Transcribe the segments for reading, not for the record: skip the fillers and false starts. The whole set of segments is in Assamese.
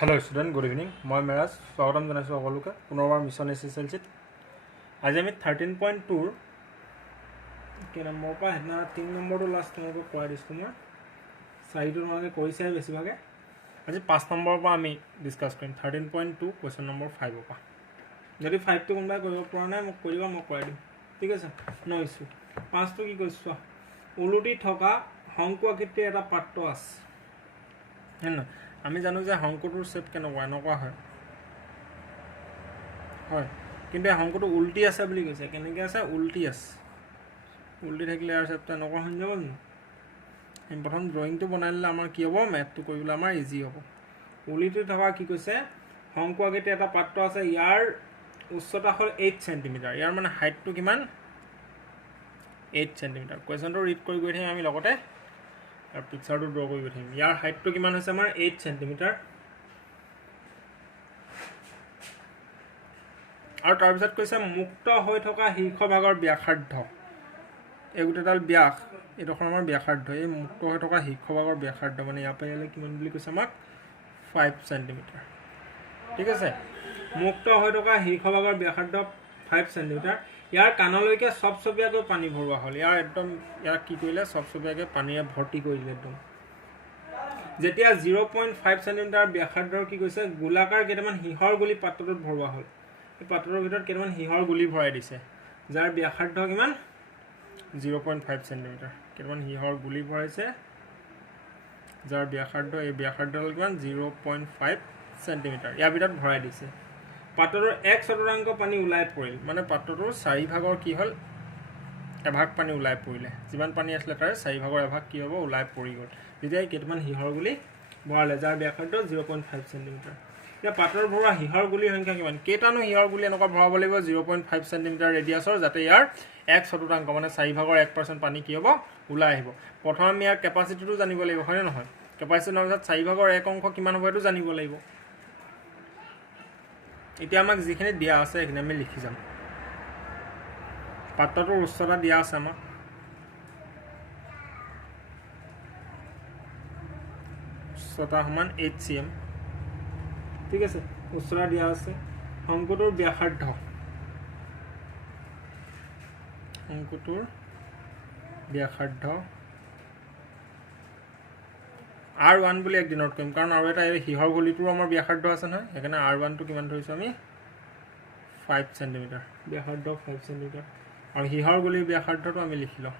हेलो स्टूडेंट गुड इवनिंग मैं मेराज स्वागतम जानाइছোঁ সকলোকে পুনৰবাৰ মিছন এছএছএলচিত আজি আমি 13.2 কে নম্বৰ পৰা হেনা 3 নম্বৰটো লাষ্ট তোমালোকক কৰাই দিছোঁ মই চাৰিটো তোমালোকে কৰিছাই বেছিভাগে আজি 5 নম্বৰৰ পৰা আমি ডিসকাস কৰিম 13.2 কোৱেশ্চন নম্বৰ 5 ৰ পৰা যদি 5 টো কোনবাই কৰিব পৰা নাই মোক কৈ দিবা মই কৰাই দিম ঠিক আছে নো ইছ্যু 5 টো কি কৈছো উলুটি থকা শংকু আকৃতিৰ এটা পাত্ৰ আছে হেনা আমি জানো যে শংকুটোৰ শেপ কেনেকুৱা এনেকুৱা হয় হয় কিন্তু শংকুটো উল্টি আছে বুলি কৈছে কেনেকৈ আছে উল্টি থাকিলে আৰু শেপটো এনেকুৱা হৈ যাব নি আমি প্ৰথম ড্ৰয়িংটো বনাইলে আমাৰ কি হ'ব ম্যাথটো কৰিবলৈ আমাৰ ইজি হ'ব উল্টি থকা কি কৈছে শংকু আকৃতিৰ এটা পাত্ৰ আছে ইয়াৰ উচ্চতা হ'ল 8 cm ইয়াৰ মানে হাইটটো কিমান 8 cm কোৱেশ্চনটো ৰিড কৰি গৈ থাকিম আমি লগতে और पिक्चर तो ड्र कर गई यार हाइट तो किमान है हमारे 8 cm और तार पिছত কৈছে মুক্ত হৈ থকা শীৰ্ষ ভাগৰ ব্যাসাৰ্ধ এই গোটেইডাল ব্যাস এইডোখৰ আমাৰ ব্যাসাৰ্ধ এই মুক্ত হৈ থকা শীৰ্ষ ভাগৰ ব্যাসাৰ্ধ মানে ইয়াৰ পৰা ইয়ালৈ কিমান বুলি কৈছে আমাক 5 cm ঠিক আছে মুক্ত হৈ থকা শীৰ্ষ ভাগৰ ব্যাসাৰ্ধ 5 cm यार कानলৈকে সবসবিয়াকৈ পানী ভৰোৱা হল यार একদম ইয়াৰ কি কৰিলে সবসবিয়াকৈ পানীৰে ভৰ্তি কৰিলে একদম যেতিয়া 0.5 cm ব্যাসাৰ্ধৰ কি কৈছে গোলাকাৰ কেইটামান হিহৰ গুলি পাত্ৰটোত ভৰোৱা হল এই পাত্ৰৰ ভিতৰত কেইটামান হিহৰ গুলি ভৰাই দিছে যাৰ ব্যাসাৰ্ধ কিমান 0.5 cm কেইটামান হিহৰ গুলি ভৰাইছে যাৰ ব্যাসাৰ্ধ এই ব্যাসাৰ্ধ হ'ল কিমান 0.5 cm ইয়াৰ ভিতৰত ভৰাই দিছে পাত্ৰটোৰ 1 চতুৰ্থাংশ পানী উলাই পৰিল মানে পাত্ৰটোৰ 4 ভাগৰ কি হল এভাগ পানী উলাই পৰিলে যিমান পানী আছিল তাৰ 4 ভাগৰ এভাগ কি হ'ব উলাই পৰি গল যেতিয়া কেইটামান হিহৰ গুলি ভৰালে যাৰ ব্যাসাৰ্ধ 0.5 cm या पात्र भरा हिहर गुली संख्या किमान केटानो हिहर गुली এনেকুৱা ভৰাব লাগিব 0.5 cm ৰেডিয়াছৰ যাতে ইয়াৰ 1 চতুৰ্থাংশ মানে 4 ভাগৰ 1% পানী কি হ'ব উলাই আহিব প্ৰথম আমি ইয়াৰ ক্যাপাসিটিটো জানিব লাগিব হয় নহয় ক্যাপাসিটি নহলে 4 ভাগৰ 1 অংশ কিমান হ'ব এটো জানিব লাগিব এতিয়া আমাক যিখিনি দিয়া আছে এখিনি আমি লিখি যাম পাত্ৰটোৰ উচ্চতা দিয়া আছে আমাক উচ্চতা সমান 8 cm ঠিক আছে উচ্চতা দিয়া আছে শংকুটোৰ ব্যাসাৰ্ধ R1 বুলি এক ডিনোট কৰিম কাৰণ আৰু এটা হিহৰ গুলিটোৰ আমাৰ ব্যাসাৰ্ধ আছে নহয় এখানে R1 টো কিমান ধৰিছো আমি 5 cm ব্যাসাৰ্ধ 5 cm আৰু হিহৰ গুলিৰ ব্যাসাৰ্ধটো আমি লিখিলো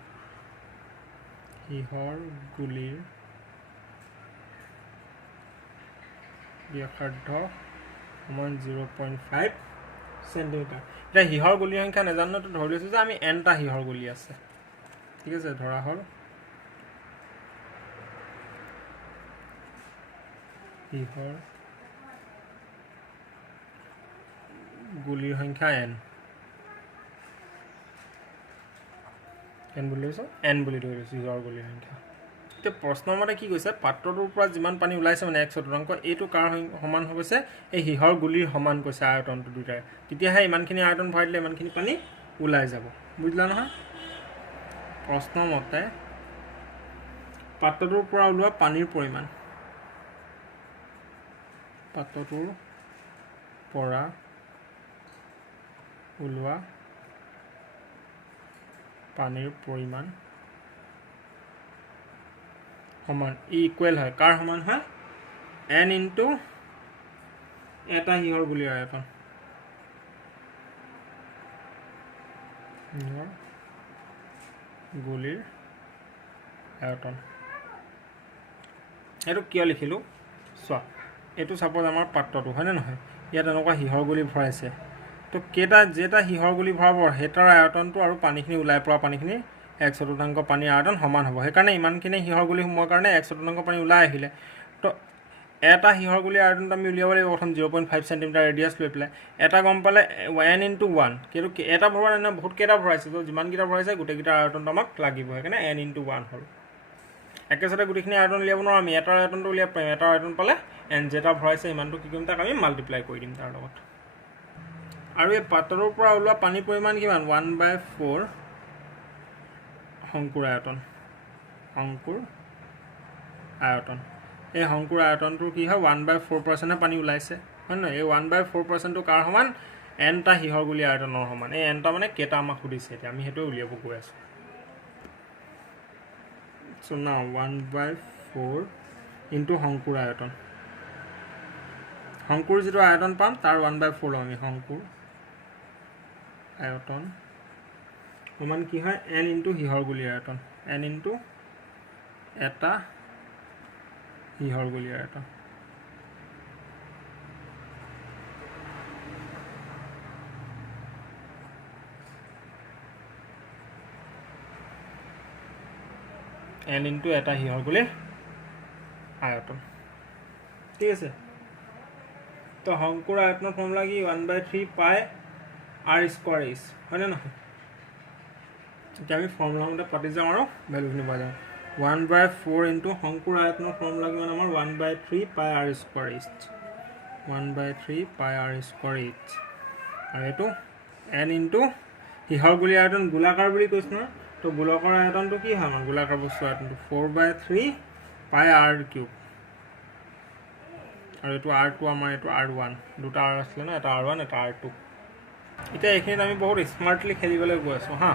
হিহৰ গুলিৰ ব্যাসাৰ্ধ সমান 0.5 cm এটা হিহৰ গুলি সংখ্যা নেজানো তো ধৰি লৈছো যে আমি nটা হিহৰ গুলি আছে ঠিক আছে ধৰা হল হিহৰ গুলিৰ সংখ্যা n বুলি লৈছো n বুলি ধৰি লৈছো হিহৰ গুলিৰ সংখ্যা তে প্ৰশ্নৰ মতে কি কৈছে পাত্ৰটোৰ পৰা যিমান পানী ওলাইছে মানে 1 চতুৰ্থাংশ এইটো কাৰ সমান হৈছে এই হিহৰ গুলিৰ সমান কৈছে আয়তনটো দুটাৰ তেতিয়াহে ইমানখিনি আয়তন ভৰাই দিলে ইমানখিনি পানী ওলাই যাব বুজিলা নহয় প্ৰশ্নৰ মতে পাত্ৰটোৰ পৰা ওলোৱা পানীৰ পৰিমাণ পাত্ৰটোৰ পৰা ওলোৱা পানীৰ পৰিমাণ সমান ইকুৱেল হয় কাৰ সমান হয় n ইনটু এটা হিহৰ গুলিৰ আয়তন হিহৰ গুলিৰ আয়তন এটো কিয় লিখিলো চোৱা এটো সাপোজ আমাৰ পাত্ৰটো হয় নে নহয় ইয়াত এনেকুৱা হিহৰ গুলি ভৰাইছে তো কেটা যেটা হিহৰ গুলি ভৰাব হেটাৰ আয়তনটো আৰু পানীখিনি উলাই পৰা পানীখিনি 1 চতুৰ্থাংশ পানী আয়তন সমান হ'ব হেকাৰণে ইমানখিনি হিহৰ গুলি সময় কাৰণে 1 চতুৰ্থাংশ পানী উলাই আহিলে তো এটা হিহৰ গুলি আয়তনটো আমি উলিয়াব লাগিব প্ৰথম 0.5 cm ৰেডিয়াছ লৈ পেলাই এটা গম পালে n * 1 কিন্তু এটা ভৰোৱা না বহুত কেটা ভৰাইছে তো যিমান কিটা ভৰাইছে গোটেই কিটা আয়তনটো আমাক লাগিব হেকাৰণে n * 1 হ'ল একেসাথে গুটিখিনি আয়তন উলিয়াব নোৱাৰো আমি এটা আয়তনটো উলিয়াব পাৰিম এটা আয়তন পালে n যেটা ভৰাইছে ইমানটো কি কৰিম তাক আমি মাল্টিপ্লাই কৰি দিম তাৰ লগত আৰু এই পাত্ৰৰ পৰা ওলোৱা পানীৰ পৰিমাণ কিমান 1/4 শংকুৰ আয়তন এই শংকুৰ আয়তনটোৰ কি হয় 1/4% পানী ওলাইছে হয় নহয় এই 1/4%টো কাৰ সমান এনটা হিহৰগুলি আয়তনৰ সমান এই এনটা মানে কেইটা আমাক সুধিছে এতিয়া আমি সেইটো উলিয়াব গৈ আছোঁ so now 1/4 into শংকুৰ আয়তন শংকুৰ যেটো আয়তন পাম তাৰ 1/4 আমি শংকুৰ আয়তন সমান কি হয় n into হিহৰগুলি আয়তন n into এটা হিহৰগুলি আয়তন n into এটা হিহৰগুলিৰ আয়তন ঠিক আছে তো শংকুৰ আয়তনৰ ফৰ্মুলা কি 1/3 পাই r স্কয়াৰ h হয় না নহয় এতিয়া আমি ফৰ্মুলা মতে পাতি যাম আৰু ভ্যালুখিনি পাই যাম 1/4 into শংকুৰ আয়তনৰ ফৰ্মুলা কিমান আমাৰ 1/3 পাই r স্কয়াৰ h 1/3 পাই r স্কয়াৰ h আৰু এটো n into হিহৰগুলি আয়তন গোলাকাৰ বুলি কৈছ না তো গোলকৰ আয়তনটো কি হয় আমাৰ গোলাকাৰ বস্তু আয়তনটো 4/3 পাই r কিউব আৰু এটো r2 আমাৰ এটো r1 দুটা r আছিল না এটা r1 এটা r2 এতিয়া এখিনিত আমি বহুত স্মাৰ্টলি খেলিবলৈ গৈ আছো হা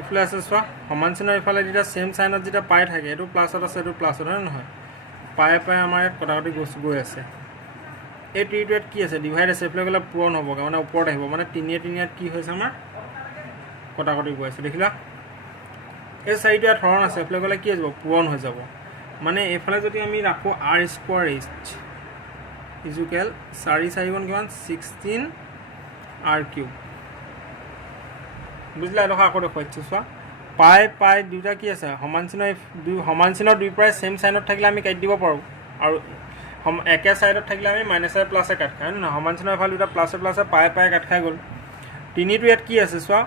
ইফালে আছে চোৱা সমান চিনৰ ইফালে যেটা সেম সাইনত যেটা পাই থাকে এটো প্লাছত আছে এটো প্লাছত হয় নহয় পাই পাই আমাৰ কটাকটি গৈ আছে এই টিটোত কি আছে ডিভাইড আছে ইফালে গলে পূৰণ হ'ব মানে ওপৰত আহিব মানে 3 কি হৈছে আমাৰ কটাকটি গৈ আছে দেখিলা এই সাইডে ধৰণ আছে ইফালে গলে কি হ'ব পূৰণ হৈ যাব মানে এফালে যদি আমি ৰাখো r স্কয়াৰ h ইকুয়াল 4 4 গুণ কিমান 16 r কিউব বুঝলা এটা আকৌ দেখুৱাইছো চোৱা পাই পাই দুটা কি আছে সমান চিনৰ দুই প্ৰায় সেম সাইনত থাকিলে আমি কাটি দিব পাৰো আৰু একে সাইডত থাকিলে আমি মাইনাস আৰ প্লাস এ কাট খাই না সমান চিনৰ ফাল দুটা প্লাস পাই পাই কাট খাই গল তিনিটো ইয়াত কি আছে চোৱা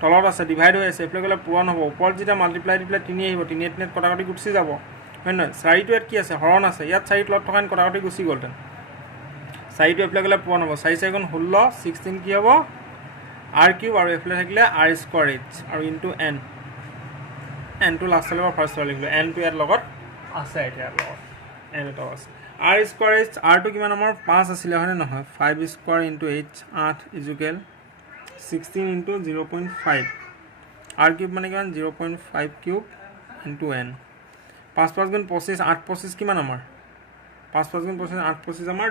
তলত আছে ডিভাইড হৈ আছে এফালে গলে পূৰণ হ'ব ওপৰত যেটা মাল্টিপ্লাই দিলে 3 আহিব 3 তিনিত কটাকটি গুছি যাব হয় না চাৰিটো ইয়াত কি আছে হৰণ আছে ইয়াত চাৰি তলত থকা কটাকটি গুছি গলতেন চাৰিটো এফালে গলে পূৰণ হ'ব 4 4 গুণ 16 16 কি হ'ব r কিউব আৰু এফালে থাকিলে r স্কয়াৰ h আৰু ইনটু n n টু লাষ্টলৈ ফাৰ্স্ট লিখিলো n টু ইয়াত লগত আছে এতিয়া লগত n এটা আছে r square h r two কিমান আমাৰ 5 আছিল হয়নে নহয় 5 square into h 8 equal 16 into 0.5 r cube মানে কিমান 0.5 কিউব into n 5 5 গুণ 25 8 25 কিমান আমাৰ 5 5 গুণ 25 8 25 আমাৰ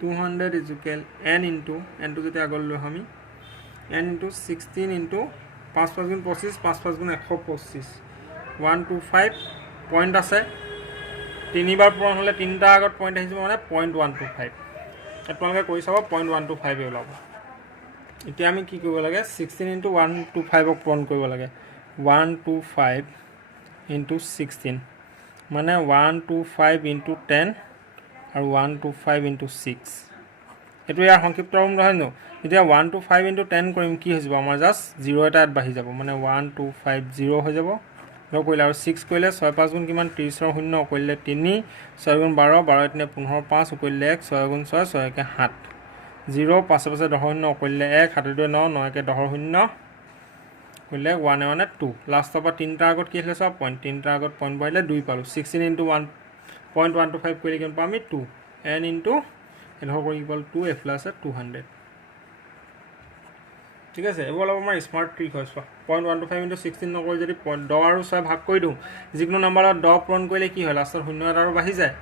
200 equal n into n two যদি আগল লৈ আমি n into 16 into 5 5 গুণ 25 5 5 গুণ 125 125 পইণ্ট আছে তিনিবাৰ পূৰণ হলে তিনিটা আগত পইণ্ট আহিব মানে 0.125 আপোনালোকে কৈ চাব 0.125 ওলাব এতিয়া আমি কি কৰিব লাগে 16 into 125 ক পূৰণ কৰিব লাগে 125 into 16 মানে 125 into 10 আৰু 125 into 6 এটো ইয়াৰ সংক্ষিপ্ত ৰূপ নহয় ন এতিয়া 125 into 10 কৰিম কি হৈ যাব আমাৰ জাস্ট 0 এটা আত বাঢ়ি যাব মানে 1250 হৈ যাব লগ কৰিলে আৰু 6 কৰিলে 6 5 গুণ কিমান 30 ৰ 0 কৰিলে 3 6 গুণ 12 12 3 15 5 কৰিলে 1 6 গুণ 6 6 কে 7 0 5 5 10 0 কৰিলে 1 7 2 9 9 কে 10 0 কৰিলে 1 1 2 লাষ্টৰ পৰা তিনটা আগত কি আছিল সব পইণ্ট তিনটা আগত পইণ্ট পাইলে 2 পালো 16 into 1.125 কৰিলে কিমান পাম আমি 2 n into n হ'ব ইকুয়াল 2 f plus 200 ঠিক আছে এবোৰ অলপ আমাৰ স্মাৰ্ট ট্ৰিক হয় চোৱা 0.125 into 16 নকৰি যদি 10 আৰু 6 ভাগ কৰি দিও যিকোনো নম্বৰত 10 পূৰণ কৰিলে কি হয় লাষ্টৰ 0 এটা আৰু বাঢ়ি যায়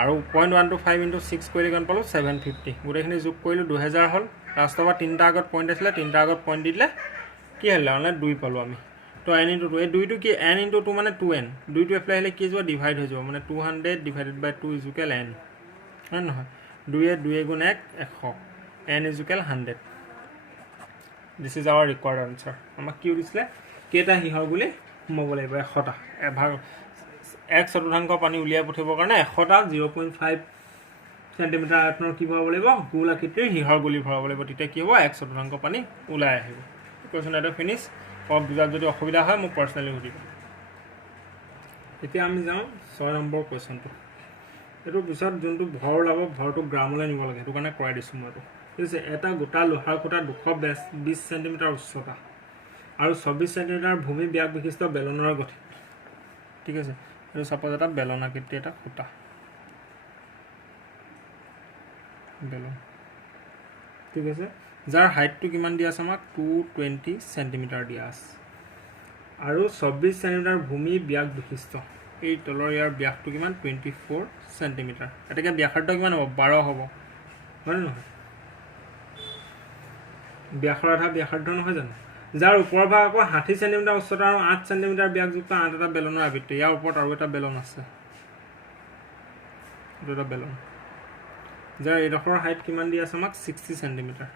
আৰু 0.125 into 6 কৰিলে কিমান পালো 750 গুটেখিনি যোগ কৰিলো 2000 হল লাষ্টৰ পৰা তিনটা আগত পইণ্ট আছিল তিনটা আগত পইণ্ট দিলে কি হল মানে 2 পালো আমি তো n into 2 এই 2 টো কি n into 2 মানে 2n 2 টো এফালে আহিলে কি যাব ডিভাইড হৈ যাব মানে 200 divided by 2 is equal n হয় নহয় 2 এ 2 গুণ 1 100 n is equal 100 this is our required answer আমাক কি দিছিলে কেটা হিহৰ বুলি সোমাব লাগিব 100টা এভাৰ 1 চতুৰ্থাংশ পানী উলিয়াই পঠিয়াবৰ কাৰণে 100টা 0.5 সেন্টিমিটাৰ আয়তনৰ কি ভৰাব লাগিব গোল আকৃতিৰ হিহৰ গুলি ভৰাব লাগিব তেতিয়া কি হ'ব 1 চতুৰ্থাংশ পানী ওলাই আহিব কোৱেশ্চন এটা ফিনিশ অফ বুজাত যদি অসুবিধা হয় মোক পাৰ্সোনালি সুধিব এতিয়া আমি যাওঁ 6 নম্বৰ কোৱেশ্চনটো এটো পিছত যোনটো ভৰ লাভ ভৰটো গ্ৰামলৈ নিব লাগে এটো কাৰণে কৰাই দিছো মই ঠিক আছে এটা গোটা লোহাৰ খুঁটা 220 সেন্টিমিটাৰ উচ্চতা আৰু 24 সেন্টিমিটাৰ ভূমি ব্যাস বিশিষ্ট বেলনৰ গঠন ঠিক আছে এইটো সাপোজ এটা বেলন আকৃতি এটা খুঁটা বেলন ঠিক আছে যাৰ হাইটটো কিমান দিয়া আছে আমাক 220 সেন্টিমিটাৰ দিয়া আছে আৰু 24 সেন্টিমিটাৰ ভূমি ব্যাস বিশিষ্ট এই তলৰ ইয়াৰ ব্যাসটো কিমান 24 সেন্টিমিটাৰ এটাকে ব্যাসাৰ্ধ কিমান হ'ব 12 হ'ব হয় নহয় ব্যাসৰ আধা ব্যাসাৰ্ধ নহয় জানো যাৰ ওপৰ ভাগ আকৌ 60 সেন্টিমিটাৰ উচ্চতা আৰু 8 সেন্টিমিটাৰ ব্যাসযুক্ত আন এটা বেলনৰ আবৃত্তি ইয়াৰ ওপৰত আৰু এটা বেলন আছে দুটা বেলন যাৰ এডোখৰ হাইট কিমান দিয়া আছে আমাক 60 সেন্টিমিটাৰ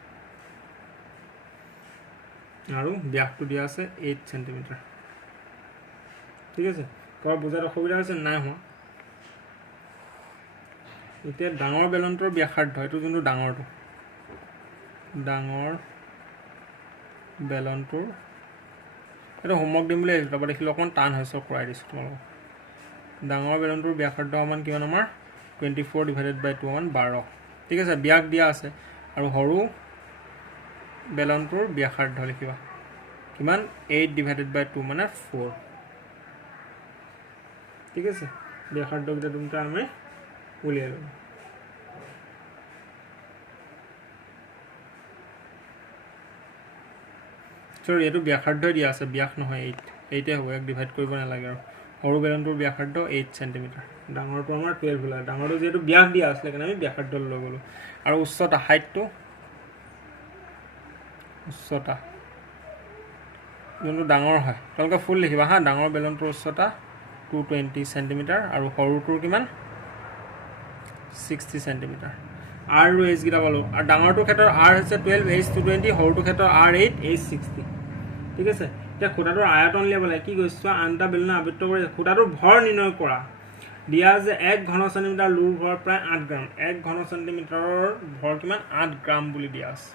আৰু ব্যাসটো দিয়া আছে 8 সেন্টিমিটাৰ ঠিক আছে কোৱা বুজাত অসুবিধা হৈছে নাই হোৱা এতিয়া ডাঙৰ বেলনটোৰ ব্যাসাৰ্ধ এটো যোনটো ডাঙৰটো ডাঙৰ বেলনটোৰ এটা হোমৱৰ্ক দিম বুলি আহিছোঁ দেখিলো অকণ টান হৈছে কৰাই দিছোঁ তোমালোকক ডাঙৰ বেলনটোৰ ব্যাসাৰ্ধ সমান কিমান আমাৰ 24 ডিভাইডেড বাই 2 সমান 12 ঠিক আছে ব্যাস দিয়া আছে আৰু সৰু বেলনটোৰ ব্যাসাৰ্ধ লিখিবা কিমান 8 ডিভাইডেড বাই 2 মানে 4 ঠিক আছে ব্যাসাৰ্ধ গিটা দুটা আমি উলিয়াই লম সৰি এটো ব্যাসাৰ্ধ দিয়া আছে ব্যাস নহয় 8 8 হ'ব এক ডিভাইড কৰিব নালাগে আৰু সৰু বেলনটোৰ ব্যাসাৰ্ধ 8 সেন্টিমিটাৰ ডাঙৰটো আমাৰ 12 হ'ল ডাঙৰটো যেটো ব্যাস দিয়া আছে কাৰণ আমি ব্যাসাৰ্ধ লৈ গলো আৰু উচ্চতা হাইটটো উচ্চতা যোনটো ডাঙৰ হয় তোমালোকে ফুল লিখিবা হা ডাঙৰ বেলনটোৰ উচ্চতা 220 সেন্টিমিটাৰ আৰু সৰুটোৰ কিমান 60 সেন্টিমিটাৰ r আৰু h গিটা পালো আৰু ডাঙৰটোৰ ক্ষেত্ৰত r হৈছে 12 h 220 সৰুটোৰ ক্ষেত্ৰত r 8 h 60 ঠিক আছে এতিয়া খুঁটাটোৰ আয়তন লিয়াবলৈ কি কৈছো আনটা বেলনৰ আবৃত্ত কৰি খুঁটাটোৰ ভৰ নিৰ্ণয় কৰা দিয়া যে 1 ঘন সেন্টিমিটাৰ লুৰ ভৰ প্ৰায় 8 গ্ৰাম 1 ঘন সেন্টিমিটাৰৰ ভৰ কিমান 8 গ্ৰাম বুলি দিয়া আছে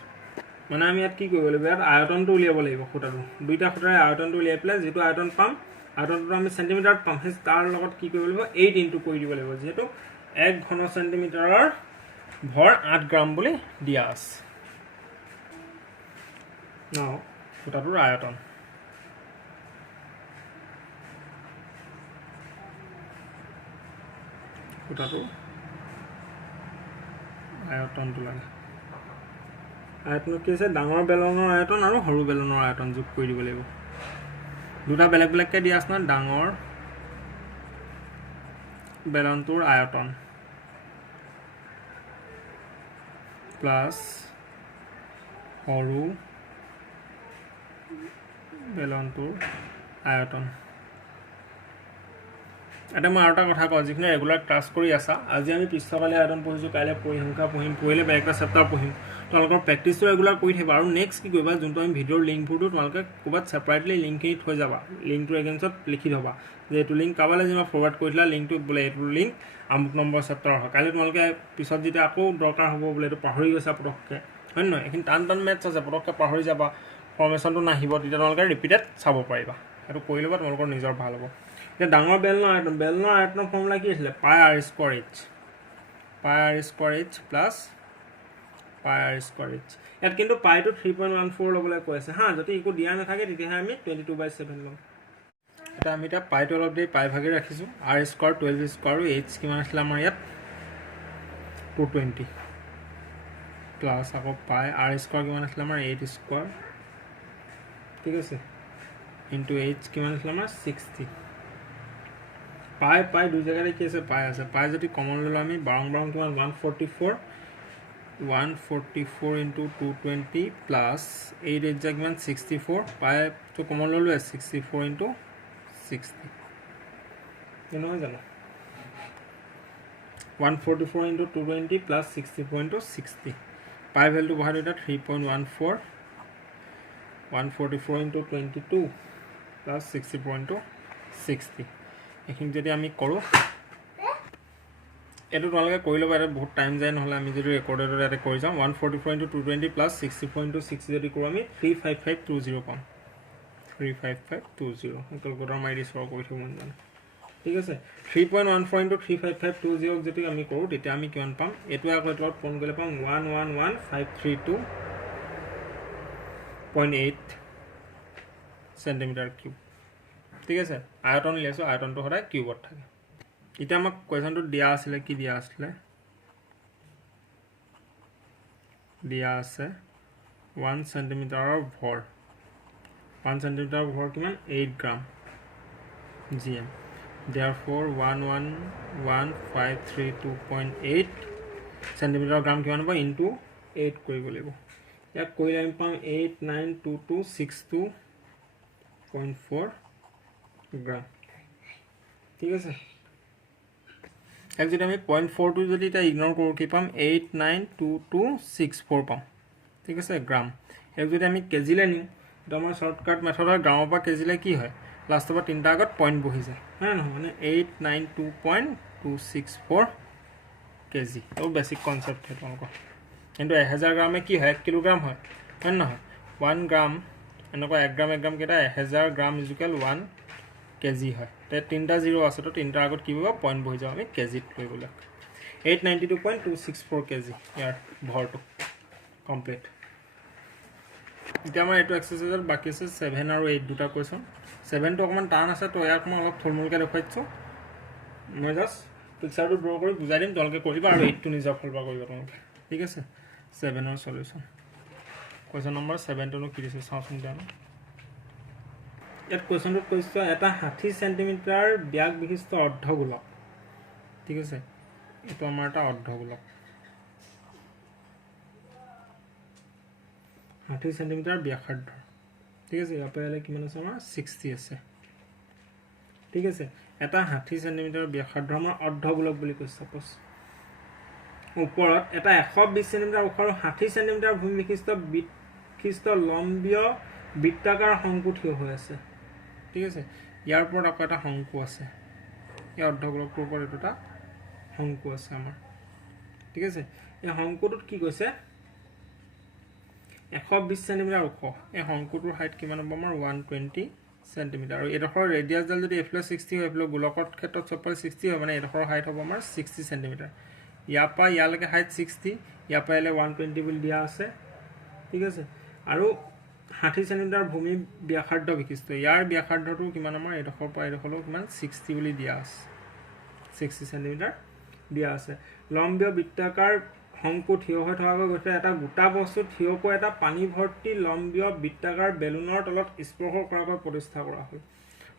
মানে আমি ইয়াত কি কৰিব লাগিব ইয়াত আয়তনটো উলিয়াব লাগিব খুঁটাটো দুইটা খুঁটাৰ আয়তনটো উলিয়াই পেলাই যেটো আয়তন পাম আয়তনটো আমি সেন্টিমিটাৰত পাম সেই তাৰ লগত কি কৰিব লাগিব 8 ইনটু কৰি দিব লাগিব যেটো 1 ঘন সেন্টিমিটাৰৰ ভৰ 8 গ্ৰাম বুলি দিয়া আছে নাও খুঁটাটোৰ আয়তন খুঁটাটোৰ আয়তনটো লাগে আয়তন কি আছে ডাঙৰ বেলনৰ আয়তন আৰু সৰু বেলনৰ আয়তন যোগ কৰি দিব লাগিব দুটা বেলেগ বেলেগকে দিয়া আছে না ডাঙৰ বেলনটোৰ আয়তন প্লাস সৰু বেলনটোৰ আয়তন এটা মই আৰু এটা কথা কওঁ যিখিনি ৰেগুলাৰ ক্লাছ কৰি আছা আজি আমি পৃষ্ঠকালী আয়তন পঢ়িছোঁ কাইলৈ পৰিসংখ্যা পঢ়িম পঢ়িলে বেলেগ চেপ্টাৰ পঢ়িম তোমালোকৰ প্ৰেক্টিছটো ৰেগুলাৰ কৰি থাকিবা আৰু নেক্সট কি কৰিবা যোনটো আমি ভিডিঅ'ৰ লিংকবোৰটো তোমালোকে ক'ৰবাত ছেপাৰেটলি লিংকখিনি থৈ যাবা লিংকটো এগেইনষ্টত লিখি থ'বা যে এইটো লিংক কাবালৈ যেনিবা ফৰৱাৰ্ড কৰি দিলা লিংকটো বোলে এইটো লিংক আমুক নম্বৰ চেপ্টাৰ হয় কাইলৈ তোমালোকে পিছত যেতিয়া আকৌ দৰকাৰ হ'ব বোলে এইটো পাহৰি গৈছা পটককৈ হয় নহয় এইখিনি টান টান মেথছ আছে পটককৈ পাহৰি যাবা ফৰ্মেশ্যনটো নাহিব তেতিয়া তোমালোকে ৰিপিটেড চাব পাৰিবা সেইটো কৰি ল'বা তোমালোকৰ নিজৰ ভাল হ'ব এতিয়া ডাঙৰ বেলনৰ আয়তনৰ ফৰ্মুলা কি আছিলে পাই r স্কয়াৰ h প্লাছ পাই r স্কয়াৰ h ইয়াত কিন্তু পাইটো 3.14 ল'বলৈ কৈ আছে হা যদি একো দিয়া নাথাকে তেতিয়াহে আমি 22/7 ল'ম এটা আমি এটা পাইটো অলপ দেৰি পাই ভাগে ৰাখিছোঁ r স্কয়াৰ 12 স্কয়াৰ আৰু h কিমান আছিল আমাৰ ইয়াত 220 প্লাছ আকৌ পাই r স্কয়াৰ কিমান আছিল আমাৰ 8 স্কয়াৰ ঠিক আছে ইনটু h কিমান আছিল আমাৰ 60 পাই দুই জায়গায় কি আছে পাই যদি কমন ললো আমি বাৰং কিমান 144 ইনটু 220 প্লাস 8 8 যা কিমান 64 পাই তো কমন ললো 64 ইনটু 60 কেনে জানো 144 ইনটু 220 প্লাস 64 ইনটু 60 পাই ভ্যালু বহাই দিটা 3.14 144 ইনটু 22 প্লাস 64 ইনটু 60 এখিনি যদি আমি কৰো এটো তোমালোকে কৰি ল'বা এটা বহুত টাইম যায় নহলে আমি যদি ৰেকৰ্ডেড এটা কৰি যাম 144 ইনটু 220 প্লাস 64 ইনটু 60 যদি কৰো আমি 35520 পাম 35520 ক্যালকুলেটৰ মাৰি সলভ কৰি থম মানে ঠিক আছে 3.14 ইনটু 35520 যদি আমি কৰো তেতিয়া আমি কিমান পাম এটো আকৌ এটো কোন গলে পাম 111532.8 সেন্টিমিটাৰ কিউব ঠিক আছে আয়তন উলিয়াইছোঁ আয়তনটো সদায় কিউবত থাকে এতিয়া আমাক কুৱেশ্যনটো দিয়া আছিলে কি দিয়া আছিলে দিয়া আছে 1 সেন্টিমিটাৰৰ ভৰ 1 সেন্টিমিটাৰৰ ভৰ কিমান 8 গ্ৰাম gm therefore 111,532.8 সেন্টিমিটাৰ গ্ৰাম কিমান হ'ব ইনটু 8 কৰিব লাগিব ইয়াক কৰিলে আমি পাম 892262.4 গ্ৰাম ঠিক আছে এক যদি আমি 0.4 টো যদি এটা ইগনোৰ কৰোঁ কি পাম 892264 পাম ঠিক আছে গ্ৰাম এক যদি আমি কেজিলে নিওঁ এটা আমাৰ শৰ্টকাট মেথড হয় গ্ৰামৰ পৰা কেজিলে কি হয় লাষ্টৰ পৰা তিনটা আগত পইণ্ট বহি যায় হয় নহয় মানে 892.264 কেজি আৰু বেছিক কনচেপ্ট হয় তোমালোকৰ কিন্তু 1000 গ্ৰামে কি হয় 1 কিলোগ্ৰাম হয় হয় নহয় 1 গ্ৰাম এনেকুৱা 1 গ্ৰাম কেইটা 1000 গ্ৰাম ইকুৱেল 1 কেজি হয় তে তিনটা জিৰো আছে তো তিনটা আগত কি হ'ব পইণ্ট বহি যাওঁ আমি কেজিত কৰিবলৈ 892.264 কেজি ইয়াৰ ভৰটো কমপ্লিট এতিয়া আমাৰ এইটো এক্সাৰসাইজত বাকি আছে 7 আৰু 8 দুটা কুৱেশ্যন 7 টো অকমান টান আছে তো ইয়াক মই অলপ থুলমুলকৈ দেখুৱাইছোঁ মই জাষ্ট পিকচাৰটো ড্ৰ কৰি বুজাই দিম তোমালোকে কৰিবা আৰু 8 টো নিজৰ ফলবা কৰিবা তোমালোকে ঠিক আছে 7 ৰ সলিউশন কুৱেশ্যন নম্বৰ 7 টো কি দিছে চাওঁচোন জানো ইয়াত কুৱেশ্যনটোত কৈছে এটা 60 সেন্টিমিটাৰ ব্যাস বিশিষ্ট অৰ্ধগোলক ঠিক আছে এইটো আমাৰ এটা অৰ্ধগোলক 60 সেন্টিমিটাৰ ব্যাসাৰ্ধ ঠিক আছে ইয়াৰ পৰা কিমান আছে আমাৰ 60 আছে ঠিক আছে এটা 60 সেন্টিমিটাৰ ব্যাসাৰ্ধ আমাৰ অৰ্ধগোলক বুলি কৈছে সাপোজ ওপৰত এটা 120 সেন্টিমিটাৰ ওখ আৰু 60 সেন্টিমিটাৰ ভূমি বিশিষ্ট লম্বীয় বৃত্তাকাৰ শংকু থিয় হৈ আছে ঠিক আছে ইয়াৰ ওপৰত আকৌ এটা শংকু আছে এই অৰ্ধগোলকটোৰ ওপৰত এটা শংকু আছে আমাৰ ঠিক আছে এই শংকুটোত কি কৈছে 120 সেন্টিমিটাৰ ওখ এই শংকুটোৰ হাইট কিমান হ'ব আমাৰ 120 সেন্টিমিটাৰ আৰু এডখৰ ৰেডিয়াছডাল যদি এফ্লো 60 হয় এফ্লো গোলকৰ ক্ষেত্ৰত চবফালে 60 হয় মানে এডখৰ হাইট হ'ব আমাৰ 60 সেন্টিমিটাৰ ইয়াৰ পৰা ইয়ালৈকে হাইট 60 ইয়াৰ পৰা ইয়ালে 120 বুলি দিয়া আছে ঠিক আছে আৰু 60 সেন্টিমিটাৰ ভূমি ব্যাসাৰ্ধ বিশিষ্ট ইয়াৰ ব্যাসাৰ্ধটো কিমান আমাৰ এডখৰ পৰা এডখৰলৈ কিমান 60 বুলি দিয়া আছে 60 সেন্টিমিটাৰ দিয়া আছে লম্বীয় বৃত্তাকাৰ শংকু থিয় হৈ থকাকৈ গৈছে এটা গোটা বস্তু থিয়কৈ এটা পানী ভৰ্তি লম্বীয় বৃত্তাকাৰ বেলুনৰ তলত স্পৰ্শ কৰাকৈ প্ৰতিষ্ঠা কৰা হয়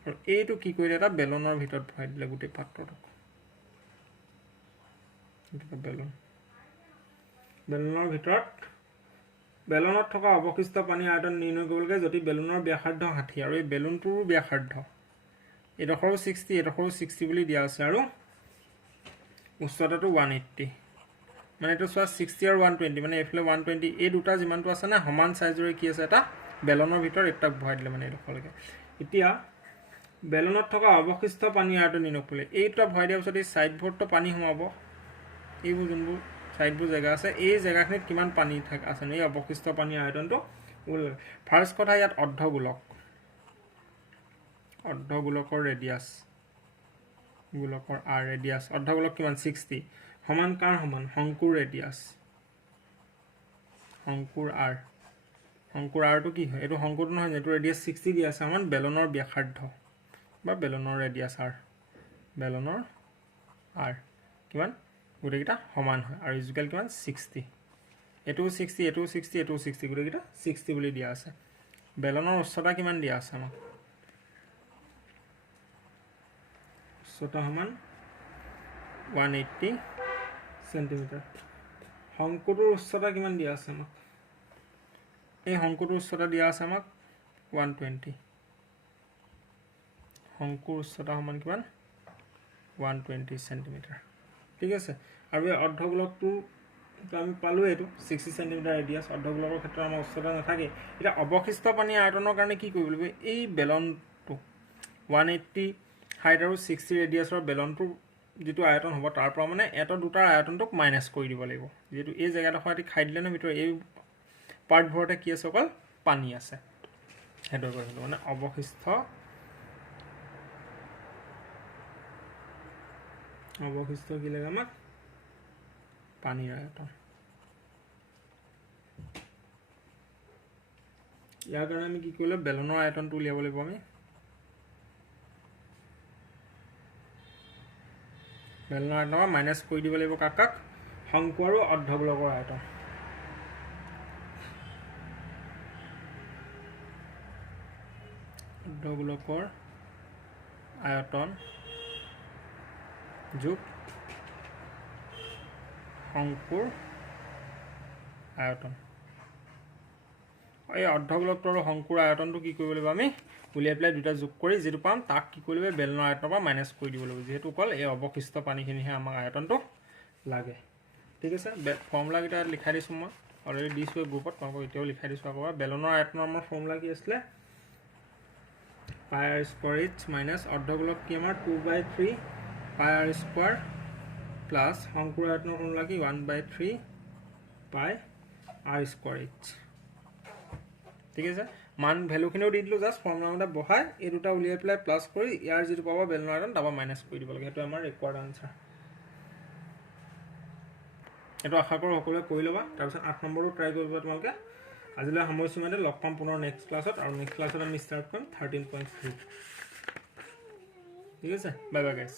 আৰু এইটো কি কৰিলে এটা বেলুনৰ ভিতৰত ভৰাই দিলে গোটেই পাত্ৰটো এটা বেলুনৰ ভিতৰত বেলুনত থকা অৱশিষ্ট পানী আয়তন নিৰ্ণয় কৰিবলৈকে যদি বেলুনৰ ব্যাসাৰ্ধ 60 আৰু এই বেলুনটোৰ ব্যাসাৰ্ধ এডখৰো 60 এডখৰো 60 বুলি দিয়া আছে আৰু উচ্চতাটো 180 মানে এটা সোয়া 60 আৰু 120 মানে এফলে 120 এই দুটা যিমানটো আছে না সমান সাইজৰে কি আছে এটা বেলুনৰ ভিতৰত এটা ভৰাই দিলে মানে এডখৰলৈকে এতিয়া বেলুনত থকা অৱশিষ্ট পানী আয়তন নিৰ্ণয় কৰিলে এইটা ভৰাই দিয়াৰ পিছত এই সাইডবোৰটো পানী সোমাব এইবোৰ যোনবোৰ সাইডবোৰ জায়গা আছে এই জায়গাখিনিত কিমান পানী থাকে আছে এই অৱশিষ্ট পানী আয়তনটো ফাৰ্স্ট কথা ইয়াত অৰ্ধগোলকৰ ৰেডিয়াস গোলকৰ r ৰেডিয়াস অৰ্ধগোলক কিমান 60 সমান কাৰ সমান শংকুৰ ৰেডিয়াস শংকুৰ r টো কি হয় এটো শংকুটো নহয় যেটো ৰেডিয়াস 60 দিয়া আছে সমান বেলুনৰ ব্যাসাৰ্ধ বা বেলুনৰ ৰেডিয়াস r বেলুনৰ r কিমান গুটেকিটা সমান হয় আৰু ইকুৱেল কিমান 60 এটো 60 এটো 60 এটো 60 গুটেকিটা 60 বুলি দিয়া আছে বেলুনৰ উচ্চতা কিমান দিয়া আছে আমাক উচ্চতা সমান 180 সেন্টিমিটাৰ শংকুটোৰ উচ্চতা কিমান দিয়া আছে আমাক এই শংকুটোৰ উচ্চতা দিয়া আছে আমাক 120 শংকুৰ উচ্চতা সমান কিমান 120 সেন্টিমিটাৰ ঠিক আছে আৰু এই অৰ্ধগোলকটো আমি পালো এটো 60 সেন্টিমিটাৰ ৰেডিয়াস অৰ্ধগোলকৰ ক্ষেত্ৰত আমাৰ উচ্চতা নাথাকে এটা অৱশিষ্ট পানী আয়তনৰ কাৰণে কি কৰিব লাগিব এই বেলনটো 180 হাইট আৰু 60 ৰেডিয়াসৰ বেলনটো যেটো আয়তন হ'ব তাৰ পৰা মানে এটা দুটাৰ আয়তনটোক মাইনাস কৰি দিব লাগিব যেটো এই জায়গাটা হয়তি খাই দিলে না ভিতৰ এই পাৰ্ট ভৰতে কি আছে অকল পানী আছে হেটো কৈছো মানে অৱশিষ্ট কি লাগে আমাক পানীৰ আয়তন ইয়াৰ কাৰণে আমি কি কৰিলে বেলুনৰ আয়তনটো উলিয়াব লাগিব আমি বেলনৰ আয়তনৰ পৰা মাইনাছ কৰি দিব লাগিব কাক শংকু আৰু অৰ্ধগোলকৰ আয়তন অৰ্ধগোলকৰ আয়তন যোগ শংকুৰ আয়তন এই অৰ্ধগোলকটো আৰু শংকুৰ আয়তনটো কি কৰিব লাগিব আমি উলিয়াই পেলাই দুটা যোগ কৰি যেটো পাম তাক কি কৰিব লাগিব বেলনৰ আয়তনৰ পৰা মাইনাছ কৰি দিব লাগিব যেহেতু অকল এই অৱশিষ্ট পানীখিনিহে আমাক আয়তনটো লাগে ঠিক আছে ফৰ্মুলা কেইটা লিখাই দিছোঁ মই অলৰেডি দিছোঁ গ্ৰুপত তোমালোকক এতিয়াও লিখাই দিছোঁ আকৌ বেলনৰ আয়তনৰ আমাৰ ফৰ্মুলা কি আছিলে পাই আৰ স্কোৱাৰ এইচ মাইনাছ অৰ্ধগোলক কি আমাৰ 2/3 পাই আৰ স্কোৱাৰ প্লাছ শংকুৰ আয়তনৰ ফৰ্মুলা কি 1/3 পাই আৰ স্কোৱাৰ এইচ ঠিক আছে মান ভ্যালুখিনিও দি দিলোঁ জাষ্ট ফৰ্মুলা মতে বহাই এই দুটা উলিয়াই পেলাই প্লাছ কৰি ইয়াৰ যিটো পাব বেলনৰ আয়তন তাৰপৰা মাইনাছ কৰি দিব লাগে সেইটো আমাৰ ৰিকোৱাৰ্ড আনচাৰ এইটো আশা কৰোঁ সকলোৱে কৰি ল'বা তাৰপিছত 8 নম্বৰটো ট্ৰাই কৰিবা তোমালোকে আজিলৈ সামৰিছোঁ মানে লগ পাম পুনৰ নেক্সট ক্লাছত আৰু নেক্সট ক্লাছত আমি ষ্টাৰ্ট কৰিম 13.3 ঠিক আছে বাই বাই গাইজ